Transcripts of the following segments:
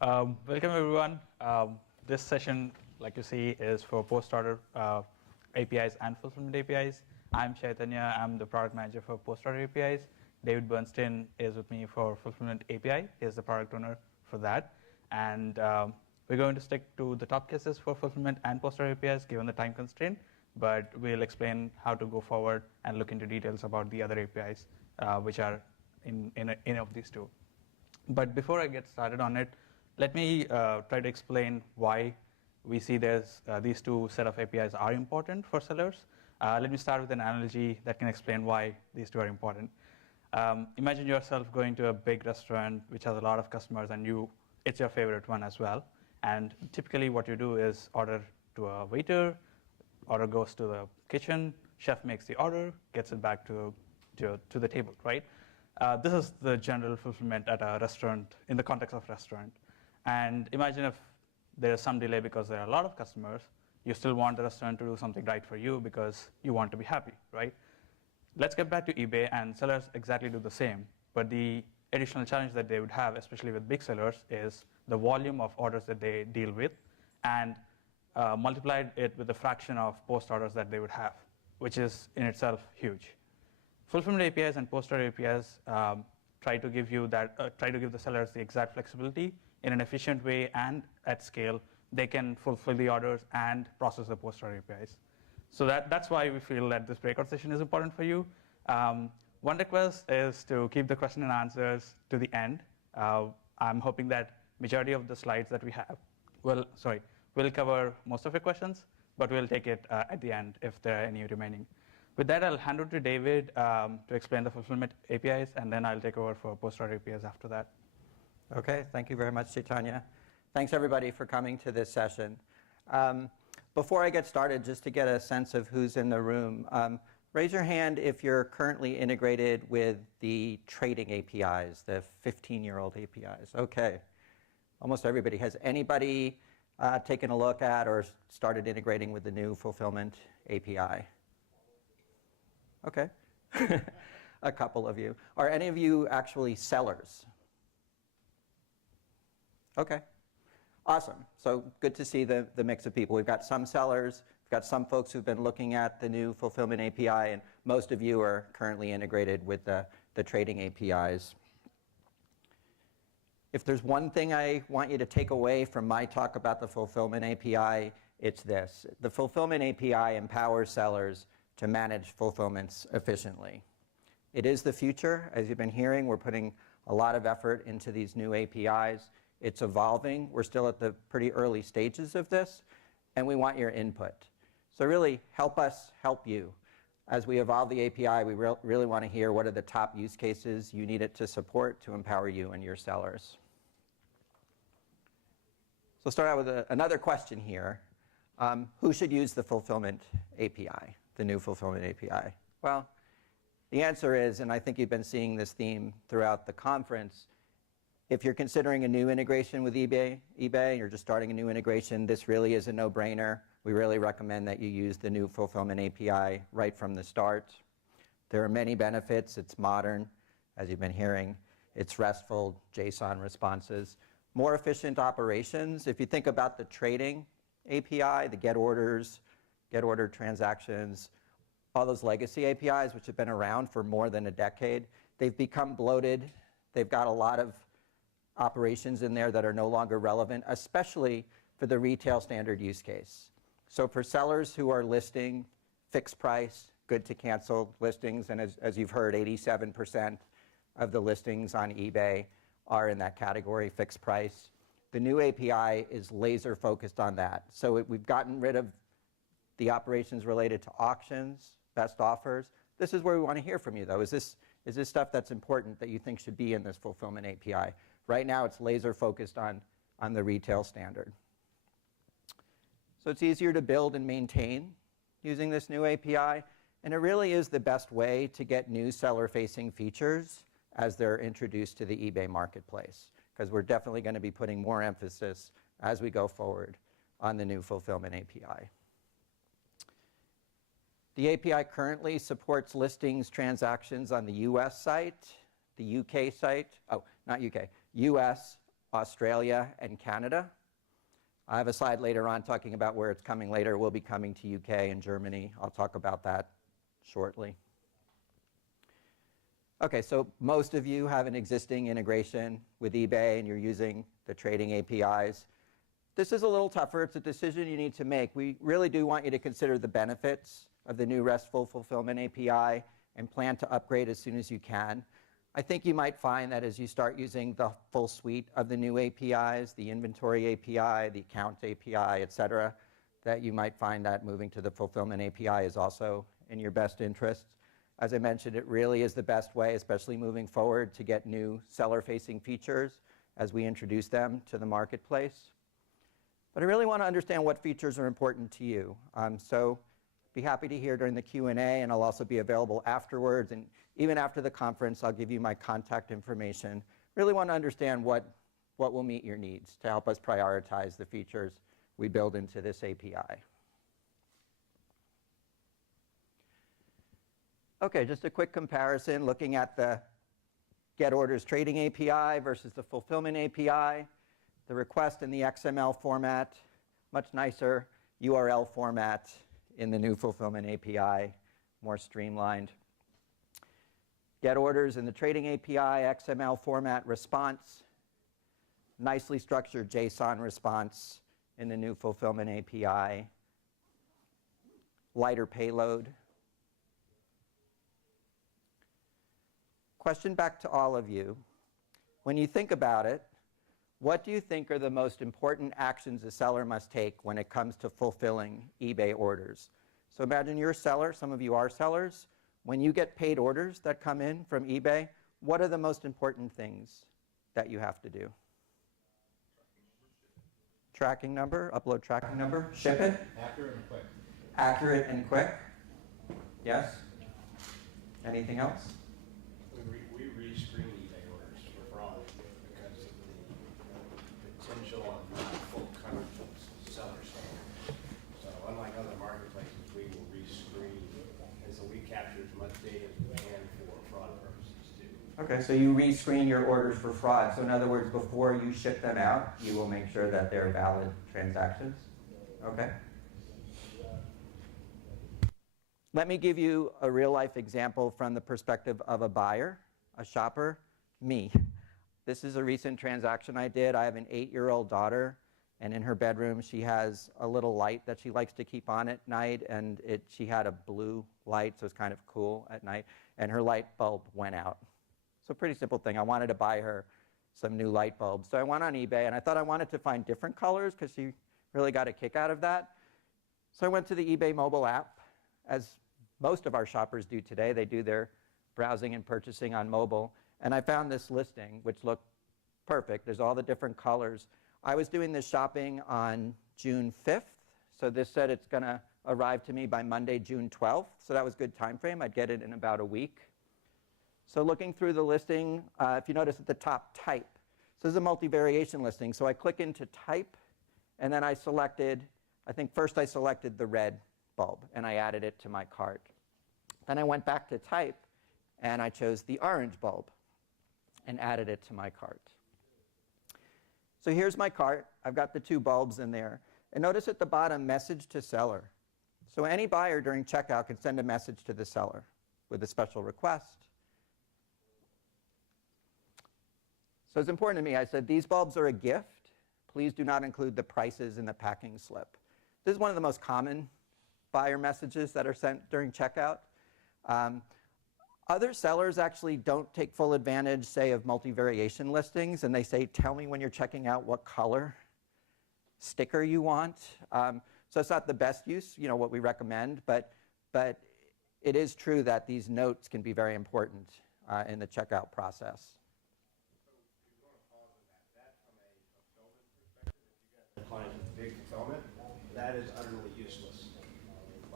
Welcome everyone. This session, like you see, is for post-order APIs and fulfillment APIs. I'm Chaitanya. I'm the product manager for post-order APIs. David Bernstein is with me for fulfillment API. He's the product owner for that. And we're going to stick to the top cases for fulfillment and post-order APIs given the time constraint. But we'll explain how to go forward and look into details about the other APIs, which are in any of these two. But before I get started on it, let me try to explain why we see these two set of APIs are important for sellers. Let me start with an analogy that can explain why these two are important. Imagine yourself going to a big restaurant which has a lot of customers, and it's your favorite one as well. And typically what you do is order to a waiter, order goes to the kitchen, chef makes the order, gets it back to the table, right? This is the general fulfillment at a restaurant in the context of restaurant. And imagine if there is some delay because there are a lot of customers, you still want the restaurant to do something right for you because you want to be happy, right? Let's get back to eBay, and sellers exactly do the same. But the additional challenge that they would have, especially with big sellers, is the volume of orders that they deal with, and multiplied it with the fraction of post orders that they would have, which is in itself huge. Fulfillment APIs and post-order APIs try to give the sellers the exact flexibility in an efficient way and at scale. They can fulfill the orders and process the post-order APIs. So that's why we feel that this breakout session is important for you. One request is to keep the question and answers to the end. I'm hoping that majority of the slides that we have will cover most of your questions, but we'll take it at the end if there are any remaining. With that, I'll hand over to David to explain the fulfillment APIs, and then I'll take over for post-order APIs after that. Okay, thank you very much, Chaitanya. Thanks, everybody, for coming to this session. Before I get started, just to get a sense of who's in the room, raise your hand if you're currently integrated with the trading APIs, the 15-year-old APIs. Okay, almost everybody. Has anybody taken a look at or started integrating with the new fulfillment API? Okay, a couple of you. Are any of you actually sellers? Okay, awesome. So good to see the mix of people. We've got some sellers, we've got some folks who've been looking at the new fulfillment API, and most of you are currently integrated with the trading APIs. If there's one thing I want you to take away from my talk about the fulfillment API, it's this. The fulfillment API empowers sellers to manage fulfillments efficiently. It is the future. As you've been hearing, we're putting a lot of effort into these new APIs. It's evolving. We're still at the pretty early stages of this, and we want your input. So really help us help you. As we evolve the API, we really want to hear what are the top use cases you need it to support to empower you and your sellers. So start out with another question here. Who should use the fulfillment API, the new fulfillment API? Well, the answer is, and I think you've been seeing this theme throughout the conference, if you're considering a new integration with eBay, you're just starting a new integration, this really is a no-brainer. We really recommend that you use the new fulfillment API right from the start. There are many benefits. It's modern, as you've been hearing. It's RESTful, JSON responses. More efficient operations. If you think about the trading API, the get orders, get order transactions, all those legacy APIs which have been around for more than a decade, they've become bloated. They've got a lot of operations in there that are no longer relevant, especially for the retail standard use case. So for sellers who are listing fixed price, good to cancel listings, and as you've heard, 87% of the listings on eBay are in that category, fixed price. The new API is laser focused on that. So we've gotten rid of the operations related to auctions, best offers. This is where we want to hear from you, though. Is this stuff that's important that you think should be in this fulfillment API? Right now, it's laser focused on the retail standard. So it's easier to build and maintain using this new API, and it really is the best way to get new seller-facing features as they're introduced to the eBay marketplace, because we're definitely going to be putting more emphasis as we go forward on the new fulfillment API. The API currently supports listings transactions on the US site, the UK site, oh, not UK, US, Australia, and Canada. I have a slide later on talking about where it's coming later. We'll be coming to UK and Germany. I'll talk about that shortly. Okay, so most of you have an existing integration with eBay and you're using the trading APIs. This is a little tougher. It's a decision you need to make. We really do want you to consider the benefits of the new RESTful Fulfillment API and plan to upgrade as soon as you can. I think you might find that as you start using the full suite of the new APIs, the inventory API, the account API, et cetera, that you might find that moving to the Fulfillment API is also in your best interest. As I mentioned, it really is the best way, especially moving forward, to get new seller-facing features as we introduce them to the marketplace. But I really want to understand what features are important to you. So be happy to hear during the Q&A, and I'll also be available afterwards. And even after the conference, I'll give you my contact information. Really want to understand what will meet your needs to help us prioritize the features we build into this API. Okay, just a quick comparison looking at the Get Orders Trading API versus the Fulfillment API. The request in the XML format, much nicer URL format in the new Fulfillment API, more streamlined. Get Orders in the Trading API, XML format response, nicely structured JSON response in the new Fulfillment API, lighter payload. Question back to all of you. When you think about it, what do you think are the most important actions a seller must take when it comes to fulfilling eBay orders? So imagine you're a seller, some of you are sellers. When you get paid orders that come in from eBay, what are the most important things that you have to do? Tracking number, upload tracking number, ship it? Accurate and quick. Accurate and quick. Yes? Anything else? We rescreen eBay orders for fraud because of the potential of not full coverage of sellers. So unlike other marketplaces, we will rescreen, and so we capture as much data as we can for fraud purposes too. Okay, so you rescreen your orders for fraud. So in other words, before you ship them out, you will make sure that they're valid transactions. Okay. Let me give you a real-life example from the perspective of a buyer, a shopper, me. This is a recent transaction I did. I have an 8-year-old daughter, and in her bedroom she has a little light that she likes to keep on at night, and she had a blue light, so it's kind of cool at night, and her light bulb went out. So pretty simple thing. I wanted to buy her some new light bulbs. So I went on eBay, and I thought I wanted to find different colors because she really got a kick out of that. So I went to the eBay mobile app, as most of our shoppers do today. They do their browsing and purchasing on mobile. And I found this listing, which looked perfect. There's all the different colors. I was doing this shopping on June 5th. So this said it's going to arrive to me by Monday, June 12th. So that was a good time frame. I'd get it in about a week. So looking through the listing, if you notice at the top, type. So this is a multivariation listing. So I click into type, and then I selected, I think first I selected the red bulb, and I added it to my cart. Then I went back to type, and I chose the orange bulb and added it to my cart. So here's my cart. I've got the 2 bulbs in there. And notice at the bottom, message to seller. So any buyer during checkout can send a message to the seller with a special request. So it's important to me. I said, these bulbs are a gift. Please do not include the prices in the packing slip. This is one of the most common buyer messages that are sent during checkout. Other sellers actually don't take full advantage, say, of multivariation listings, and they say, tell me when you're checking out what color sticker you want. So it's not the best use, what we recommend, but it is true that these notes can be very important in the checkout process. Clients with big fulfillment, that is utterly useless.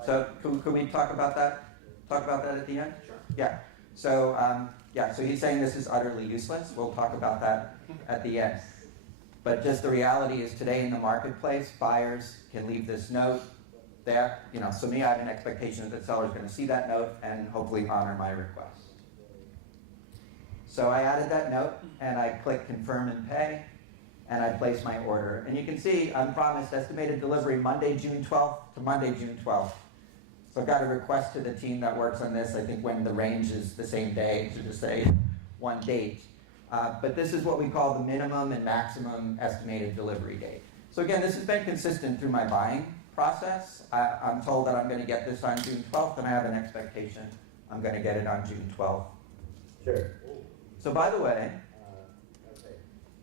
So could we talk about that? Talk about that at the end? Sure. Yeah. So so he's saying this is utterly useless. We'll talk about that at the end. But just the reality is today in the marketplace, buyers can leave this note there. So me, I have an expectation that the seller's going to see that note and hopefully honor my request. So I added that note, and I click confirm and pay. and I place my order. And you can see I'm promised estimated delivery Monday, June 12th to Monday, June 12th. So I've got a request to the team that works on this, I think when the range is the same day, to just say one date. But this is what we call the minimum and maximum estimated delivery date. So again, this has been consistent through my buying process. I'm told that I'm going to get this on June 12th, and I have an expectation I'm going to get it on June 12th. Sure. So by the way,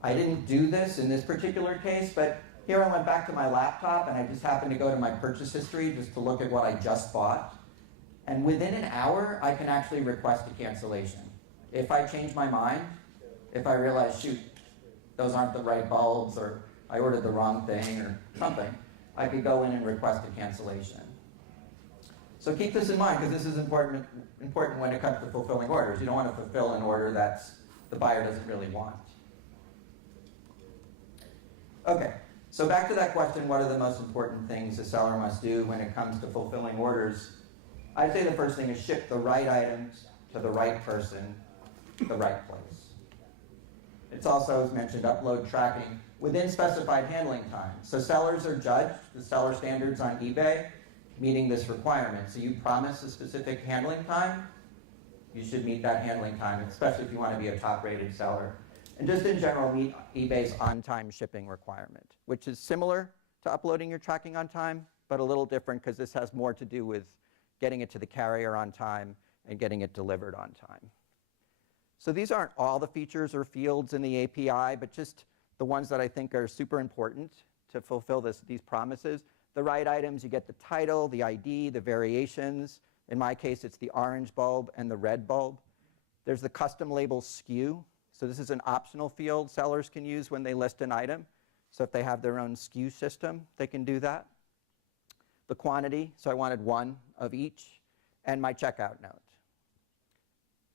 I didn't do this in this particular case, but here I went back to my laptop and I just happened to go to my purchase history just to look at what I just bought. And within an hour, I can actually request a cancellation. If I change my mind, if I realize, shoot, those aren't the right bulbs, or I ordered the wrong thing or something, I could go in and request a cancellation. So keep this in mind, because this is important when it comes to fulfilling orders. You don't want to fulfill an order that the buyer doesn't really want. Okay, so back to that question, what are the most important things a seller must do when it comes to fulfilling orders? I'd say the first thing is ship the right items to the right person, the right place. It's also, as mentioned, upload tracking within specified handling time. So sellers are judged, the seller standards on eBay, meeting this requirement. So you promise a specific handling time, you should meet that handling time, especially if you want to be a top-rated seller. And just in general, meet eBay's on-time shipping requirement, which is similar to uploading your tracking on time, but a little different because this has more to do with getting it to the carrier on time and getting it delivered on time. So these aren't all the features or fields in the API, but just the ones that I think are super important to fulfill these promises. The right items, you get the title, the ID, the variations. In my case, it's the orange bulb and the red bulb. There's the custom label SKU. So this is an optional field sellers can use when they list an item. So if they have their own SKU system, they can do that. The quantity, so I wanted one of each, and my checkout note.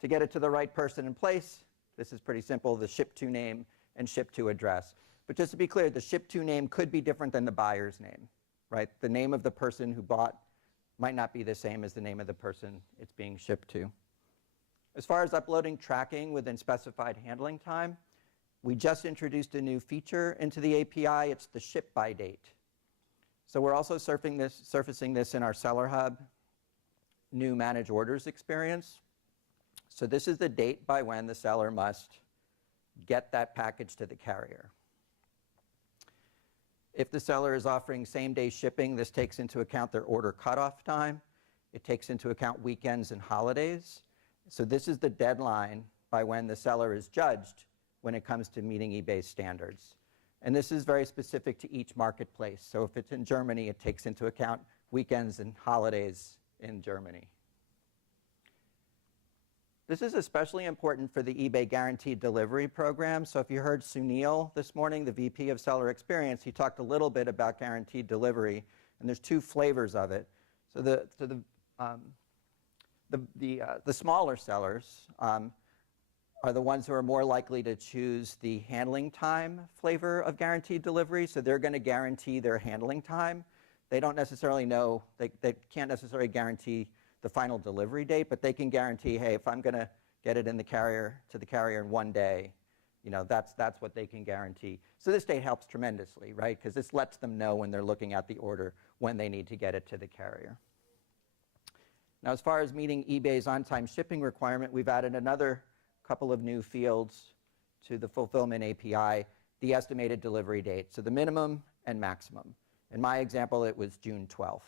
To get it to the right person and place, this is pretty simple, the ship to name and ship to address. But just to be clear, the ship to name could be different than the buyer's name, right? The name of the person who bought might not be the same as the name of the person it's being shipped to. As far as uploading tracking within specified handling time, we just introduced a new feature into the API. It's the ship by date. So we're also surfacing this in our Seller Hub new Manage Orders experience. So this is the date by when the seller must get that package to the carrier. If the seller is offering same-day shipping, this takes into account their order cutoff time. It takes into account weekends and holidays. So this is the deadline by when the seller is judged when it comes to meeting eBay's standards. And this is very specific to each marketplace. So if it's in Germany, it takes into account weekends and holidays in Germany. This is especially important for the eBay Guaranteed Delivery program. So if you heard Sunil this morning, the VP of Seller Experience, he talked a little bit about Guaranteed Delivery, and there's two flavors of it. So the smaller sellers are the ones who are more likely to choose the handling time flavor of Guaranteed Delivery. So they're going to guarantee their handling time. They don't necessarily know, they can't necessarily guarantee the final delivery date, but they can guarantee, hey, if I'm going to get it to the carrier in one day, you know, that's what they can guarantee. So this date helps tremendously, right? Because this lets them know when they're looking at the order when they need to get it to the carrier. Now, as far as meeting eBay's on-time shipping requirement, we've added another couple of new fields to the Fulfillment API, the estimated delivery date, so the minimum and maximum. In my example, it was June 12th.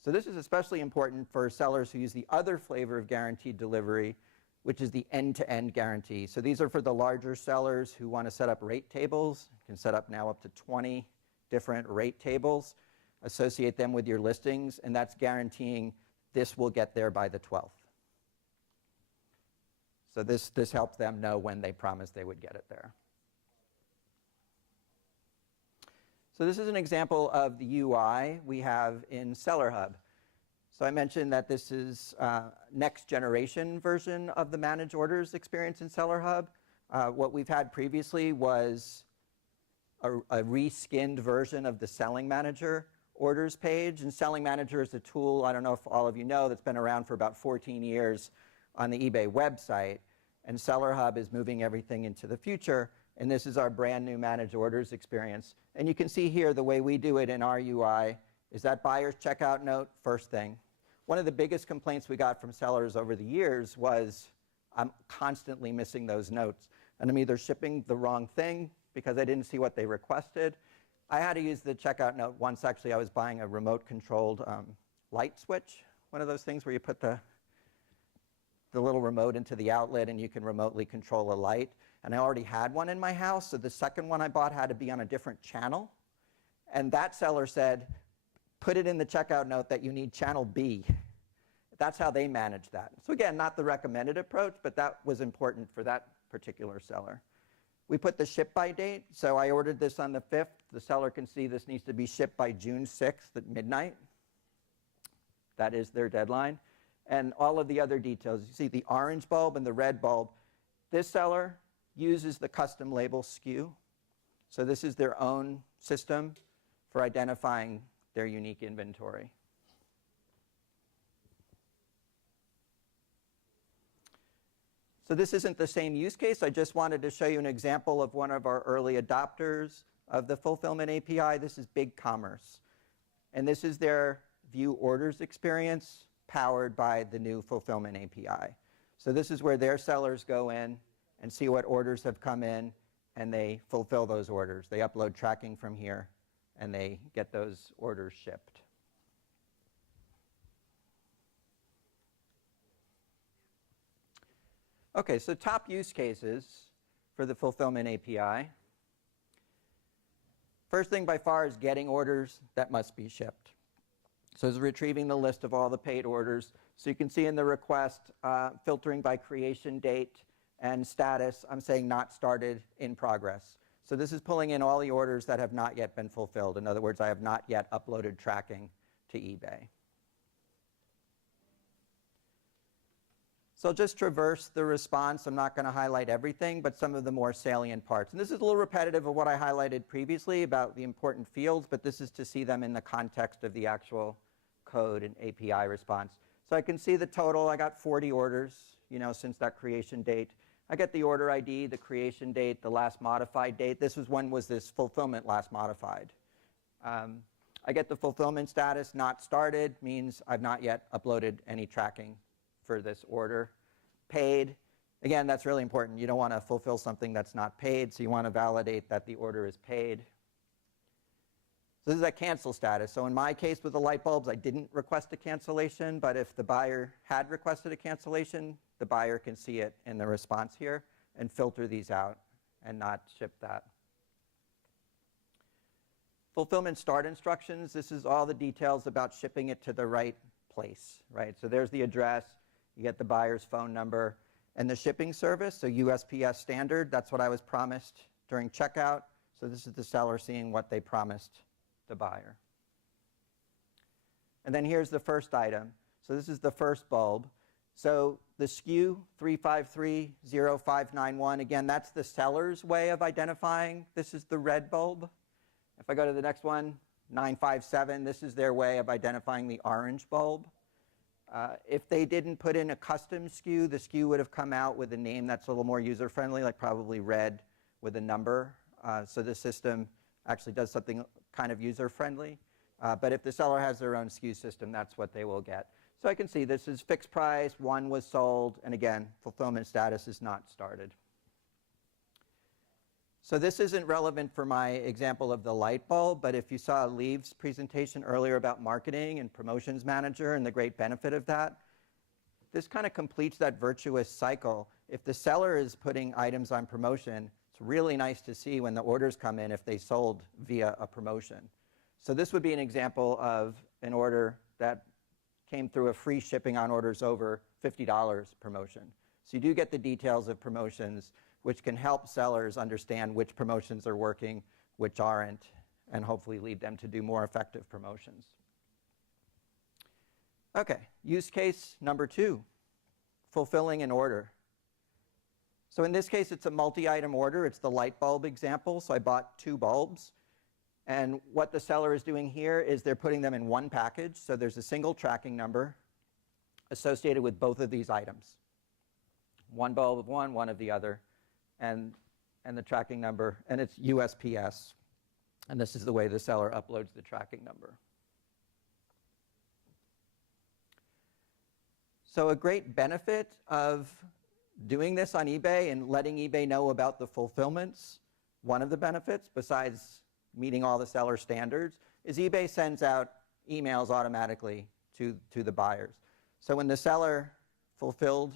So this is especially important for sellers who use the other flavor of Guaranteed Delivery, which is the end-to-end guarantee. So these are for the larger sellers who want to set up rate tables. You can set up now up to 20 different rate tables, associate them with your listings, and that's guaranteeing this will get there by the 12th. So this helps them know when they promised they would get it there. So this is an example of the UI we have in Seller Hub. So I mentioned that this is next generation version of the Manage Orders experience in Seller Hub. What we've had previously was a reskinned version of the Selling Manager orders page. And Selling Manager is a tool, I don't know if all of you know, that's been around for about 14 years on the eBay website. And Seller Hub is moving everything into the future. And this is our brand new managed orders experience. And you can see here the way we do it in our UI is that buyer's checkout note, first thing. One of the biggest complaints we got from sellers over the years was, I'm constantly missing those notes. And I'm either shipping the wrong thing because I didn't see what they requested. I had to use the checkout note once. Actually, I was buying a remote-controlled light switch, one of those things where you put the little remote into the outlet and you can remotely control a light. And I already had one in my house, so the second one I bought had to be on a different channel. And that seller said, put it in the checkout note that you need channel B. That's how they manage that. So again, not the recommended approach, but that was important for that particular seller. We put the ship by date. So I ordered this on the 5th. The seller can see this needs to be shipped by June 6th at midnight. That is their deadline. And all of the other details. You see the orange bulb and the red bulb. This seller uses the custom label SKU. So this is their own system for identifying their unique inventory. So this isn't the same use case. I just wanted to show you an example of one of our early adopters of the Fulfillment API. This is BigCommerce. And this is their view orders experience powered by the new Fulfillment API. So this is where their sellers go in and see what orders have come in, and they fulfill those orders. They upload tracking from here, and they get those orders shipped. Okay, so top use cases for the Fulfillment API. First thing by far is getting orders that must be shipped. So it's retrieving the list of all the paid orders. So you can see in the request, filtering by creation date and status, I'm saying not started, in progress. So this is pulling in all the orders that have not yet been fulfilled. In other words, I have not yet uploaded tracking to eBay. So I'll just traverse the response. I'm not going to highlight everything, but some of the more salient parts. And this is a little repetitive of what I highlighted previously about the important fields, but this is to see them in the context of the actual code and API response. So I can see the total. I got 40 orders, since that creation date. I get the order ID, the creation date, the last modified date. This was when was this fulfillment last modified. I get the fulfillment status, not started, means I've not yet uploaded any tracking for this order. Paid, again, that's really important. You don't want to fulfill something that's not paid, so you want to validate that the order is paid. So this is a cancel status. So in my case with the light bulbs, I didn't request a cancellation, but if the buyer had requested a cancellation, the buyer can see it in the response here and filter these out and not ship that. Fulfillment start instructions. This is all the details about shipping it to the right place, right? So there's the address. You get the buyer's phone number and the shipping service. So USPS standard, that's what I was promised during checkout. So this is the seller seeing what they promised the buyer. And then here's the first item. So this is the first bulb. So the SKU 3530591, again, that's the seller's way of identifying. This is the red bulb. If I go to the next one, 957, this is their way of identifying the orange bulb. If they didn't put in a custom SKU, the SKU would have come out with a name that's a little more user-friendly, like probably red with a number. So the system actually does something kind of user-friendly. But if the seller has their own SKU system, that's what they will get. So I can see this is fixed price, one was sold, and again, fulfillment status is not started. So this isn't relevant for my example of the light bulb, but if you saw Lee's presentation earlier about marketing and promotions manager and the great benefit of that, this kind of completes that virtuous cycle. If the seller is putting items on promotion, it's really nice to see when the orders come in if they sold via a promotion. So this would be an example of an order that came through a free shipping on orders over $50 promotion. So you do get the details of promotions, which can help sellers understand which promotions are working, which aren't, and hopefully lead them to do more effective promotions. Okay, use case number 2, fulfilling an order. So in this case, it's a multi-item order. It's the light bulb example. So I bought 2 bulbs. And what the seller is doing here is they're putting them in one package. So there's a single tracking number associated with both of these items. One bulb of one of the other. And and the tracking number, and it's USPS. And this is the way the seller uploads the tracking number. So a great benefit of doing this on eBay and letting eBay know about the fulfillments, one of the benefits, besides meeting all the seller standards, is eBay sends out emails automatically to the buyers. So when the seller fulfilled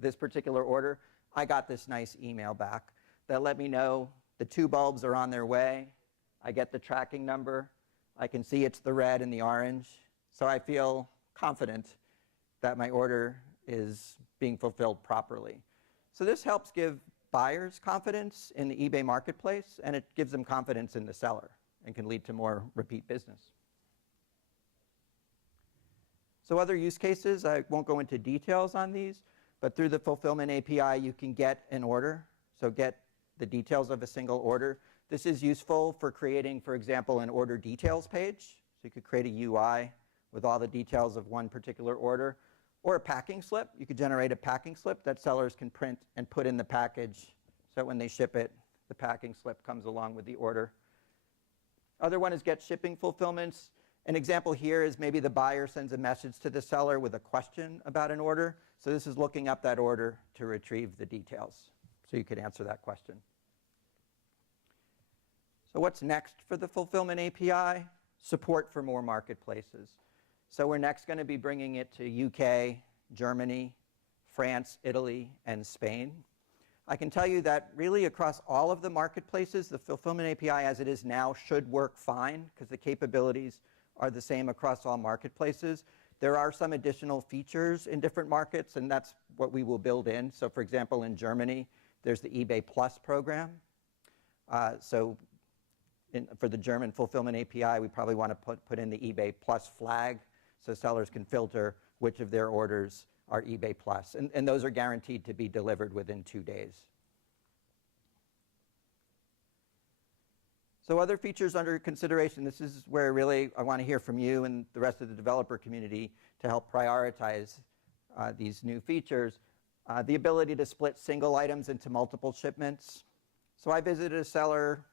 this particular order, I got this nice email back that let me know the 2 bulbs are on their way. I get the tracking number. I can see it's the red and the orange. So I feel confident that my order is being fulfilled properly. So this helps give buyers confidence in the eBay marketplace, and it gives them confidence in the seller and can lead to more repeat business. So other use cases, I won't go into details on these, but through the Fulfillment API, you can get an order, so get the details of a single order. This is useful for creating, for example, an order details page. So you could create a UI with all the details of one particular order. Or a packing slip. You could generate a packing slip that sellers can print and put in the package so that when they ship it, the packing slip comes along with the order. Other one is get shipping fulfillments. An example here is maybe the buyer sends a message to the seller with a question about an order. So this is looking up that order to retrieve the details. So you could answer that question. So what's next for the Fulfillment API? Support for more marketplaces. So we're next going to be bringing it to UK, Germany, France, Italy, and Spain. I can tell you that really across all of the marketplaces, the Fulfillment API as it is now should work fine because the capabilities are the same across all marketplaces. There are some additional features in different markets, and that's what we will build in. So for example, in Germany, there's the eBay Plus program. For the German Fulfillment API, we probably want to put in the eBay Plus flag so sellers can filter which of their orders are eBay Plus. And those are guaranteed to be delivered within 2 days. So other features under consideration, this is where really I want to hear from you and the rest of the developer community to help prioritize these new features. The ability to split single items into multiple shipments. So I visited a seller,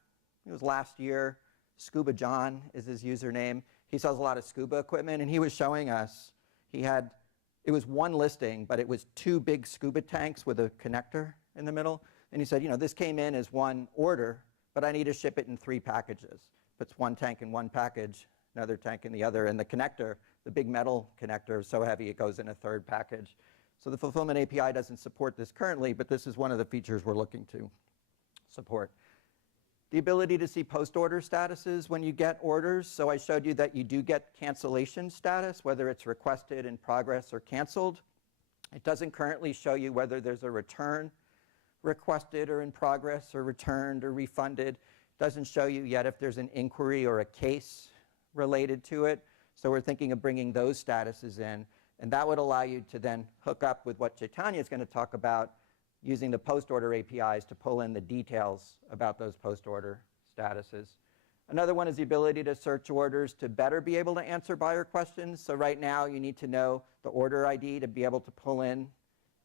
it was last year, Scuba John is his username. He sells a lot of scuba equipment, and he was showing us, it was one listing, but it was 2 big scuba tanks with a connector in the middle. And he said, this came in as one order, but I need to ship it in 3 packages. Puts one tank in one package, another tank in the other, and the connector, the big metal connector, is so heavy it goes in a 3rd package. So the Fulfillment API doesn't support this currently, but this is one of the features we're looking to support. The ability to see post-order statuses when you get orders. So I showed you that you do get cancellation status, whether it's requested, in progress, or canceled. It doesn't currently show you whether there's a return requested or in progress or returned or refunded. It doesn't show you yet if there's an inquiry or a case related to it. So we're thinking of bringing those statuses in. And that would allow you to then hook up with what Chaitanya is going to talk about, using the post-order APIs to pull in the details about those post-order statuses. Another one is the ability to search orders to better be able to answer buyer questions. So right now, you need to know the order ID to be able to pull in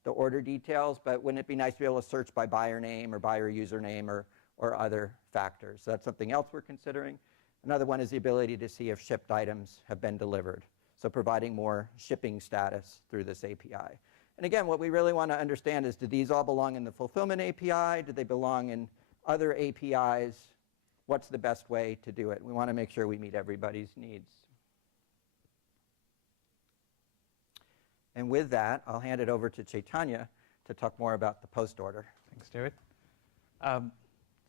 the order details, but wouldn't it be nice to be able to search by buyer name or buyer username or other factors? So that's something else we're considering. Another one is the ability to see if shipped items have been delivered. So providing more shipping status through this API. And again, what we really want to understand is, do these all belong in the Fulfillment API? Do they belong in other APIs? What's the best way to do it? We want to make sure we meet everybody's needs. And with that, I'll hand it over to Chaitanya to talk more about the post order. Thanks, David.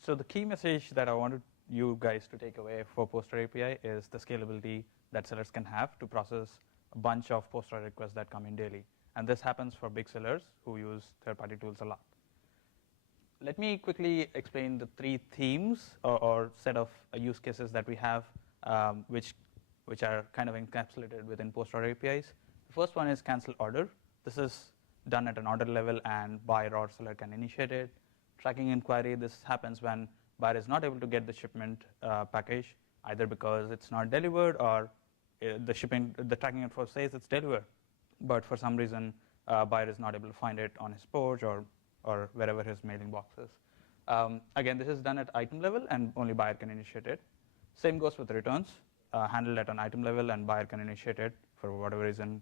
So the key message that I wanted you guys to take away for post-order API is the scalability that sellers can have to process a bunch of post-order requests that come in daily. And this happens for big sellers who use third-party tools a lot. Let me quickly explain the 3 themes or set of use cases that we have, which are kind of encapsulated within post-order APIs. The first one is cancel order. This is done at an order level, and buyer or seller can initiate it. Tracking inquiry, this happens when buyer is not able to get the shipment package, either because it's not delivered or the tracking info says it's delivered, but for some reason, buyer is not able to find it on his porch or wherever his mailing box is. Again, this is done at item level, and only buyer can initiate it. Same goes with returns, handled at an item level, and buyer can initiate it for whatever reason.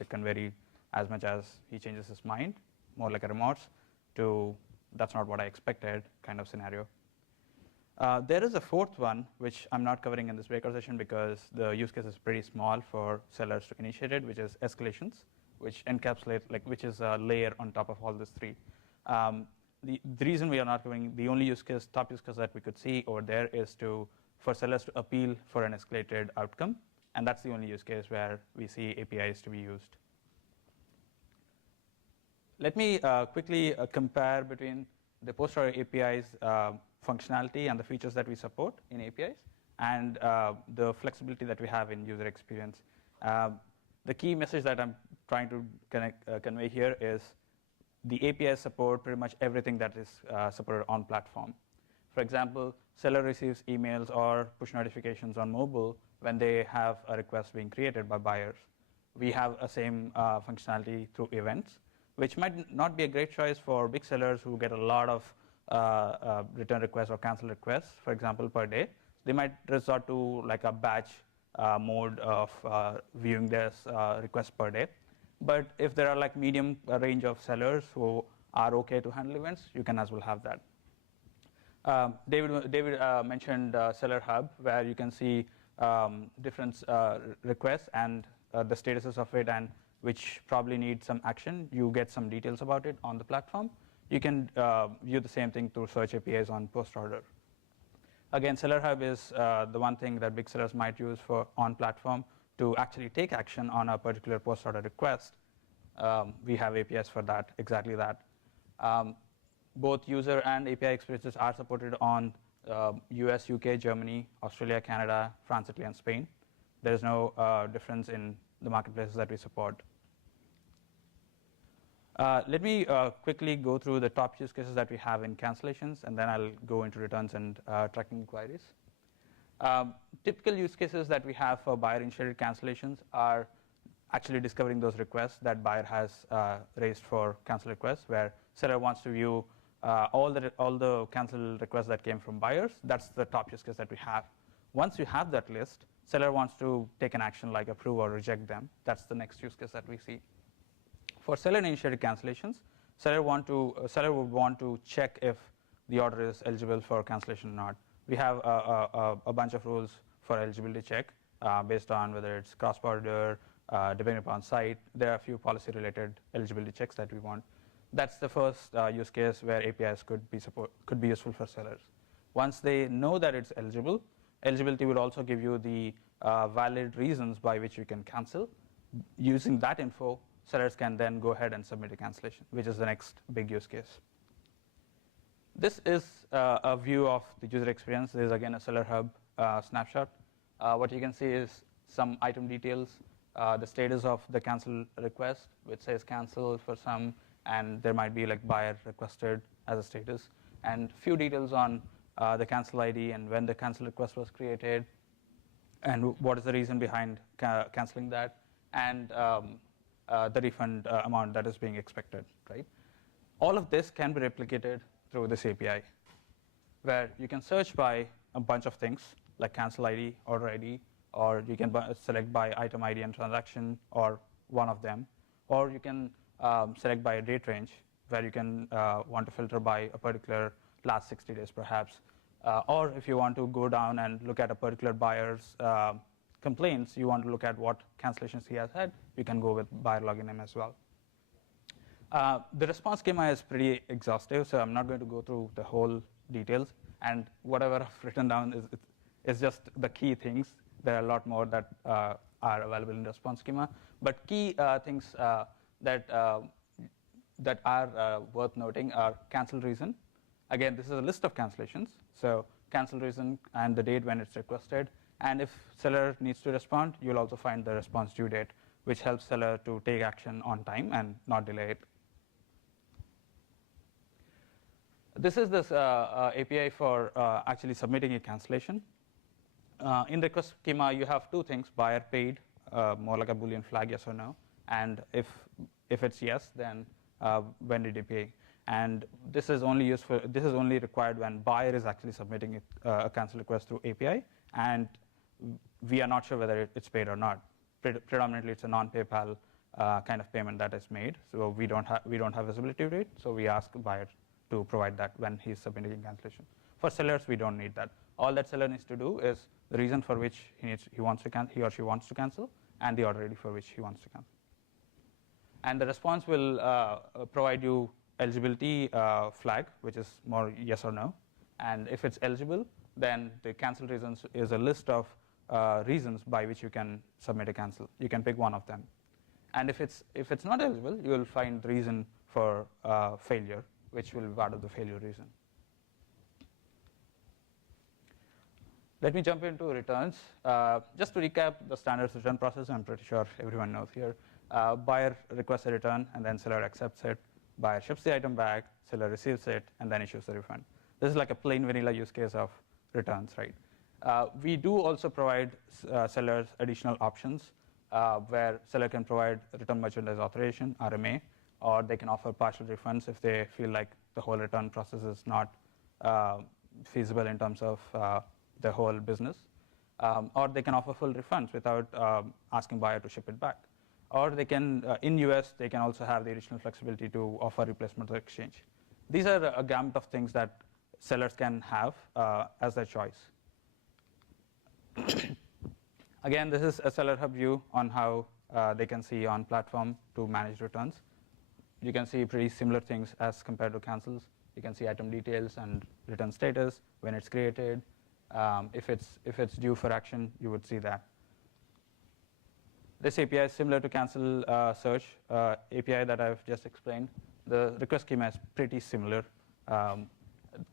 It can vary as much as he changes his mind, more like a remorse, to that's not what I expected kind of scenario. There is a fourth one, which I'm not covering in this breakout session because the use case is pretty small for sellers to initiate it, which is escalations, which encapsulate, which is a layer on top of all these three. The reason we are not covering, the only use case, top use case that we could see over there is for sellers to appeal for an escalated outcome, and that's the only use case where we see APIs to be used. Let me quickly compare between the post-order API's functionality and the features that we support in APIs and the flexibility that we have in user experience. The key message that I'm trying to convey here is the APIs support pretty much everything that is supported on platform. For example, seller receives emails or push notifications on mobile when they have a request being created by buyers. We have a same functionality through events, which might not be a great choice for big sellers who get a lot of return requests or cancel requests, for example, per day. They might resort to like a batch mode of viewing their requests per day. But if there are like medium range of sellers who are okay to handle events, you can as well have that. David mentioned Seller Hub, where you can see different requests and the statuses of it, and which probably need some action. You get some details about it on the platform. You can view the same thing through search APIs on post-order. Again, Seller Hub is the one thing that big sellers might use for on platform to actually take action on a particular post-order request. We have APIs for that, exactly that. Both user and API experiences are supported on US, UK, Germany, Australia, Canada, France, Italy, and Spain. There is no difference in the marketplaces that we support. Let me quickly go through the top use cases that we have in cancellations, and then I'll go into returns and tracking inquiries. Typical use cases that we have for buyer-initiated cancellations are actually discovering those requests that buyer has raised for cancel requests, where seller wants to view all the cancel requests that came from buyers. That's the top use case that we have. Once you have that list, seller wants to take an action like approve or reject them. That's the next use case that we see. For seller-initiated cancellations, seller would want to check if the order is eligible for cancellation or not. We have a bunch of rules for eligibility check based on whether it's cross-border, depending upon site. There are a few policy-related eligibility checks that we want. That's the first use case where APIs could be useful for sellers. Once they know that it's eligible, eligibility will also give you the valid reasons by which you can cancel. Using that info, sellers can then go ahead and submit a cancellation, which is the next big use case. This is a view of the user experience. This is again a Seller Hub snapshot. What you can see is some item details, the status of the cancel request, which says cancel for some, and there might be like buyer requested as a status, and few details on the cancel ID and when the cancel request was created, and what is the reason behind canceling that, and the refund amount that is being expected, right? All of this can be replicated through this API, where you can search by a bunch of things like cancel ID, order ID, or you can select by item ID and transaction, or one of them, or you can select by a date range, where you can want to filter by a particular last 60 days perhaps, or if you want to go down and look at a particular buyer's complaints, you want to look at what cancellations he has had, you can go with buyer login name as well. The response schema is pretty exhaustive, so I'm not going to go through the whole details, and whatever I've written down is just the key things. There are a lot more that are available in the response schema, but key things that are worth noting are cancel reason. Again, this is a list of cancellations, so cancel reason and the date when it's requested, and if seller needs to respond, you'll also find the response due date, which helps seller to take action on time and not delay it. This is this API for actually submitting a cancellation. In the request schema, you have two things: buyer paid, more like a Boolean flag, yes or no, and if it's yes, then when did he pay? And this is only useful. This is only required when buyer is actually submitting a cancel request through API, and we are not sure whether it's paid or not. Predominantly, it's a non-PayPal kind of payment that is made, so we don't have visibility to it. So we ask the buyer to provide that when he's submitting a cancellation. For sellers, we don't need that. All that seller needs to do is the reason for which he or she wants to cancel, and the order ID for which he wants to cancel. And the response will provide you eligibility flag, which is more yes or no. And if it's eligible, then the cancel reasons is a list of reasons by which you can submit a cancel. You can pick one of them. And if it's not eligible, you will find the reason for failure, which will be part of the failure reason. Let me jump into returns. Just to recap the standard return process, I'm pretty sure everyone knows here. Buyer requests a return, and then seller accepts it. Buyer ships the item back, seller receives it, and then issues the refund. This is like a plain vanilla use case of returns, right? We do also provide sellers additional options where seller can provide return merchandise authorization, RMA, or they can offer partial refunds if they feel like the whole return process is not feasible in terms of the whole business. Or they can offer full refunds without asking buyer to ship it back. Or they can, in US, they can also have the additional flexibility to offer replacement or exchange. These are a gamut of things that sellers can have as their choice. Again, this is a seller hub view on how they can see on platform to manage returns. You can see pretty similar things as compared to cancels. You can see item details and return status, when it's created. If it's due for action, you would see that. This API is similar to cancel search API that I've just explained. The request schema is pretty similar.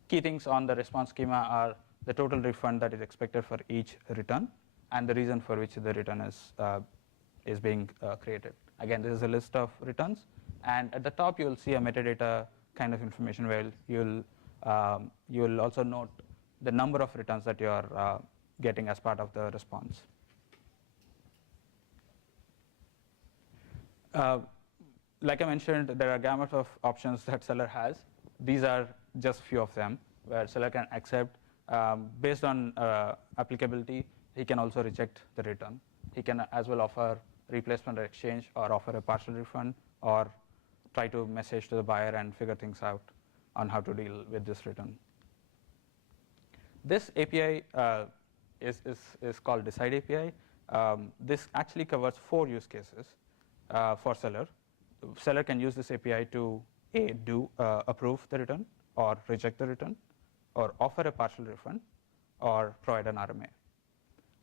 Key things on the response schema are the total refund that is expected for each return, and the reason for which the return is being created. Again, this is a list of returns, and at the top you'll see a metadata kind of information where you'll also note the number of returns that you are getting as part of the response. Like I mentioned, there are a gamut of options that seller has. These are just few of them, where seller can accept based on applicability. He can also reject the return. He can as well offer replacement or exchange, or offer a partial refund, or try to message to the buyer and figure things out on how to deal with this return. This API is called Decide API. This actually covers 4 use cases for seller. Seller can use this API to approve the return, or reject the return, or offer a partial refund, or provide an RMA.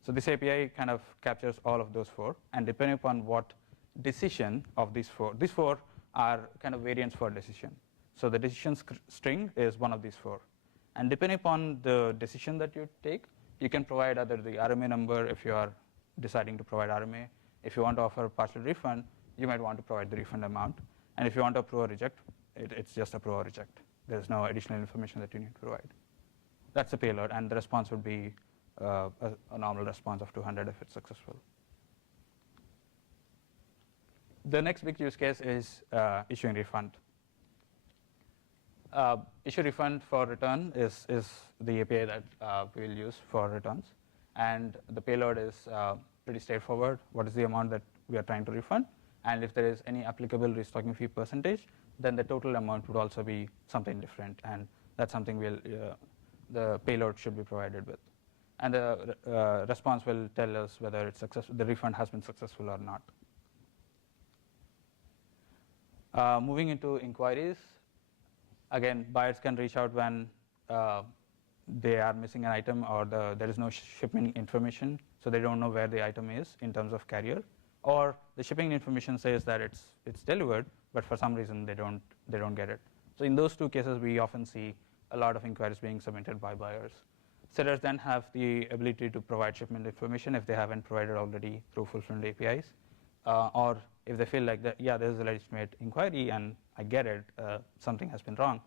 So this API kind of captures all of those 4, and depending upon what decision of these 4 are kind of variants for decision. So the decision string is one of these 4. And depending upon the decision that you take, you can provide either the RMA number if you are deciding to provide RMA. If you want to offer a partial refund, you might want to provide the refund amount. And if you want to approve or reject, it's just approve or reject. There's no additional information that you need to provide. That's the payload, and the response would be a normal response of 200 if it's successful. The next big use case is issuing refund. Issue refund for return is the API that we'll use for returns. And the payload is pretty straightforward. What is the amount that we are trying to refund? And if there is any applicable restocking fee percentage, then the total amount would also be something different. And that's something the payload should be provided with. And the response will tell us whether the refund has been successful or not. Moving into inquiries. Again, buyers can reach out when they are missing an item, or there is no shipment information, so they don't know where the item is in terms of carrier, or the shipping information says that it's delivered, but for some reason they don't get it. So in those 2 cases, we often see a lot of inquiries being submitted by buyers. Sellers then have the ability to provide shipment information if they haven't provided already through fulfillment APIs, or if they feel like that, yeah, this is a legitimate inquiry and I get it, something has been wrong,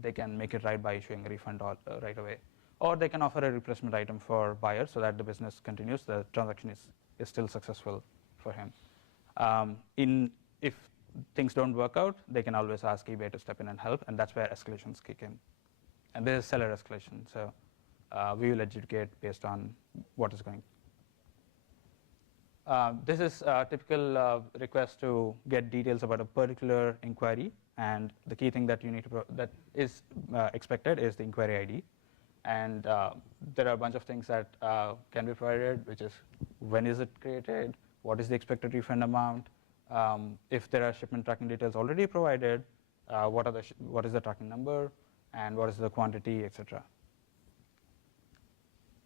they can make it right by issuing a refund right away. Or they can offer a replacement item for buyer so that the business continues, the transaction is still successful for him. If things don't work out, they can always ask eBay to step in and help, and that's where escalations kick in. And this is seller escalation, so we will adjudicate based on what is going. This is a typical request to get details about a particular inquiry, and the key thing that you need to that is expected is the inquiry ID. And there are a bunch of things that can be provided, which is when is it created, what is the expected refund amount, if there are shipment tracking details already provided, what is the tracking number, and what is the quantity, etc.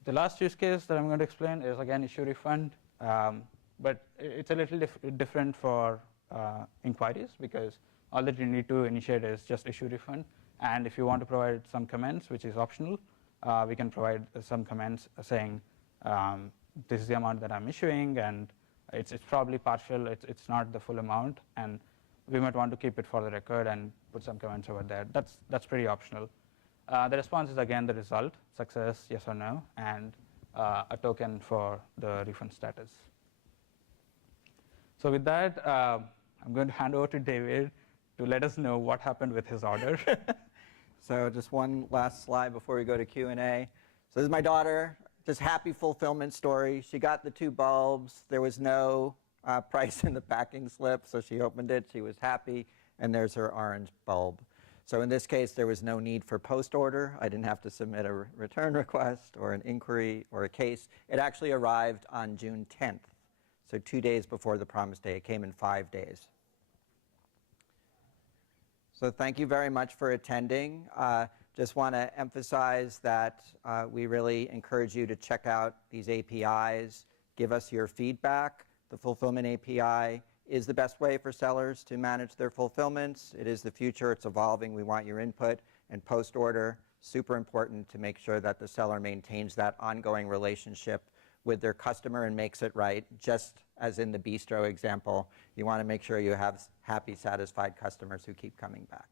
The last use case that I'm going to explain is, again, issue refund. But it's a little different for inquiries, because all that you need to initiate is just issue refund. And if you want to provide some comments, which is optional, we can provide some comments saying, this is the amount that I'm issuing, and it's probably partial, it's not the full amount, and we might want to keep it for the record and put some comments over there. That's pretty optional. The response is, again, the result, success, yes or no, and a token for the refund status. So with that, I'm going to hand over to David to let us know what happened with his order. So just one last slide before we go to Q&A. So this is my daughter, just happy fulfillment story. She got the 2 bulbs. There was no price in the packing slip, so she opened it. She was happy, and there's her orange bulb. So in this case, there was no need for post order. I didn't have to submit a return request or an inquiry or a case. It actually arrived on June 10th, so 2 days before the promised day. It came in 5 days. So thank you very much for attending. Just want to emphasize that we really encourage you to check out these APIs, give us your feedback. The Fulfillment API is the best way for sellers to manage their fulfillments. It is the future. It's evolving. We want your input. And post-order, super important to make sure that the seller maintains that ongoing relationship with their customer and makes it right. Just as in the bistro example, you want to make sure you have happy, satisfied customers who keep coming back.